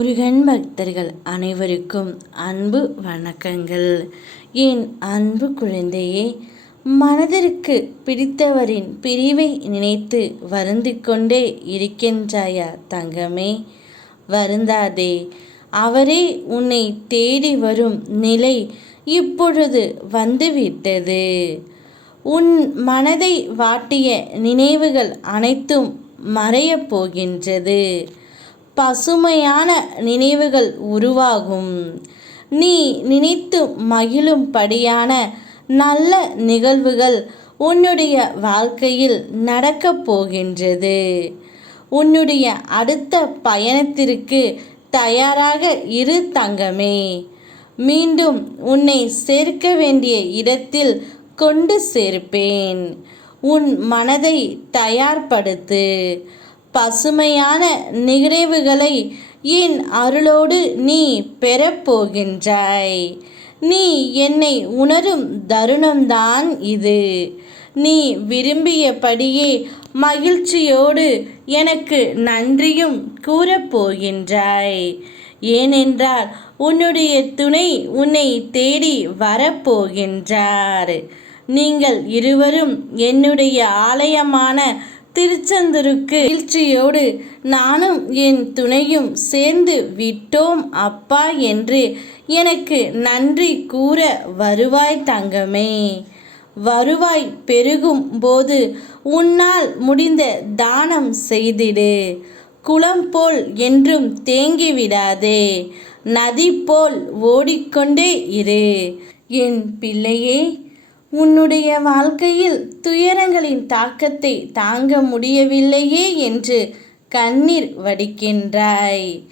முருகன் பக்தர்கள் அனைவருக்கும் அன்பு வணக்கங்கள். என் அன்பு குழந்தையே, மனதிற்கு பிடித்தவரின் பிரிவை நினைத்து வருந்தி கொண்டே இருக்கின்றாயா தங்கமே? வருந்தாதே. அவரே உன்னை தேடி வரும் நிலை இப்பொழுது வந்துவிட்டது. உன் மனதை வாட்டிய நினைவுகள் அனைத்தும் மறையப் போகின்றது. பசுமையான நினைவுகள் உருவாகும். நீ நினைத்து மகிழும்படியான நல்ல நிகழ்வுகள் உன்னுடைய வாழ்க்கையில் நடக்கப் போகின்றது. உன்னுடைய அடுத்த பயணத்திற்கு தயாராக இரு தங்கமே. மீண்டும் உன்னை சேர்க்க வேண்டிய இடத்தில் கொண்டு சேர்ப்பேன். உன் மனதை தயார்படுத்து. பசுமையான நிகழ்வுகளை என் அருளோடு நீ பெறப்போகின்றாய். நீ என்னை உணரும் தருணம்தான் இது. நீ விரும்பியபடியே மகிழ்ச்சியோடு எனக்கு நன்றியும் கூறப்போகின்றாய். ஏனென்றால் உன்னுடைய துணை உன்னை தேடி வரப்போகின்றார். நீங்கள் இருவரும் என்னுடைய ஆலயமான திருச்செந்தூருக்கு மகிழ்ச்சியோடு நானும் என் துணையும் சேர்ந்து விட்டோம் அப்பா என்று எனக்கு நன்றி கூற வருவாய் தங்கமே. வருவாய். பெருகும் போது உன்னால் முடிந்த தானம் செய்திடு. குளம் போல் என்றும் தேங்கிவிடாதே. நதி போல் ஓடிக்கொண்டே இரு. என் பிள்ளையே, உன்னுடைய வாழ்க்கையில் துயரங்களின் தாக்கத்தை தாங்க முடியவில்லையே என்று கண்ணீர் வடிக்கின்றாய்.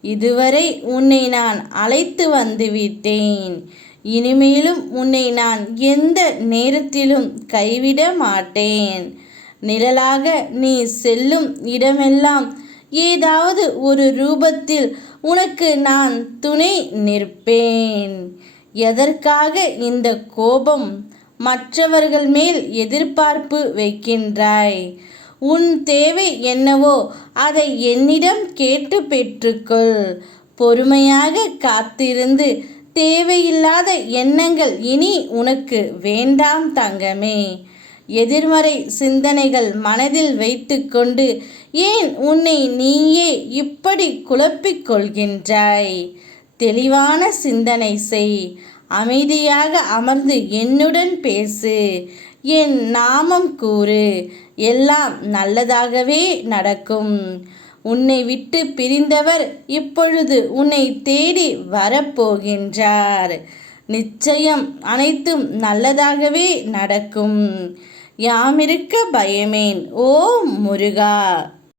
இதுவரை உன்னை நான் அழைத்து வந்துவிட்டேன். இனிமேலும் உன்னை நான் எந்த நேரத்திலும் கைவிட மாட்டேன். நிழலாக நீ செல்லும் இடமெல்லாம் ஏதாவது ஒரு ரூபத்தில் உனக்கு நான் துணை நிற்பேன். எதற்காக இந்த கோபம்? மற்றவர்கள் மேல் எதிர்பார்ப்பு வைக்கின்றாய். உன் தேவை என்னவோ அதை என்னிடம் கேட்டு பெற்றுக்கொள். பொறுமையாக காத்திருந்து தேவையில்லாத எண்ணங்கள் இனி உனக்கு வேண்டாம் தங்கமே. எதிர்மறை சிந்தனைகள் மனதில் வைத்துக்கொண்டு ஏன் உன்னை நீயே இப்படி குழப்பிக் கொள்கின்றாய்? தெளிவான சிந்தனை செய். அமைதியாக அமர்ந்து என்னுடன் பேசு. என் நாமம் கூறு. எல்லாம் நல்லதாகவே நடக்கும். உன்னை விட்டு பிரிந்தவர் இப்பொழுது உன்னை தேடி வரப்போகின்றார். நிச்சயம் அனைத்தும் நல்லதாகவே நடக்கும். யாமிருக்க பயமேன். ஓ முருகா.